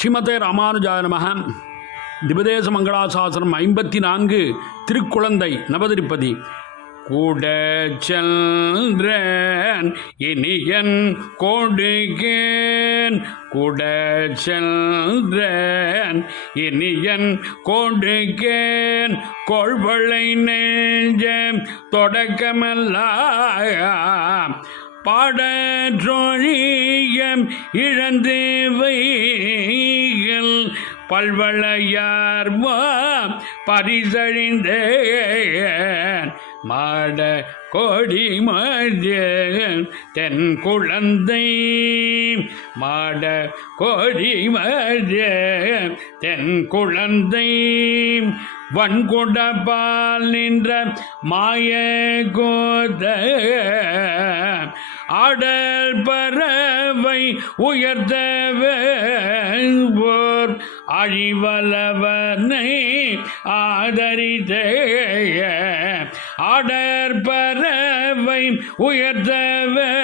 ஸ்ரீமதே ராமானுஜாய நமः. திபதேச மங்களாசாசனம் 54 திருக்குழந்தை நவதிருப்பதி. கூட செல்றேன் இனியன் கொடுகேன், கூட செல்றேன் இனியன் கொடுகேன், கொள்வளை நெஞ்சம் தொடக்கமெல்லாம் பாடற்றொழியம் இழந்து வைகள் பல்வளையார்வா பரிசழிந்தேன் மாட கோடி மஜன் தென் குழந்தை, மாட கோடி மஜன் தென் குழந்தை, வன்கொடபால் நின்ற மாய கோத ஆடல் பறவை உயர்த்தவோர் அழிவலவனை ஆதரித்தே, ஆடற்பறவை உயர்த்தவோர்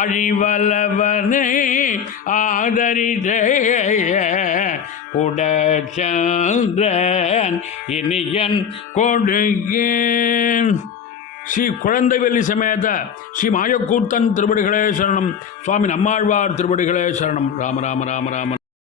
அழிவலவனை ஆதரித்தே, உடச்சந்திரன் இனியன் கொடுகேன். ஸ்ரீ குழந்தைவெள்ளி சமேத ஸ்ரீ மாயக்கூத்தன் திருவடிகளே சரணம். சுவாமி நம்மாழ்வார் திருவடிகளே சரணம். ராம ராம ராம ராம.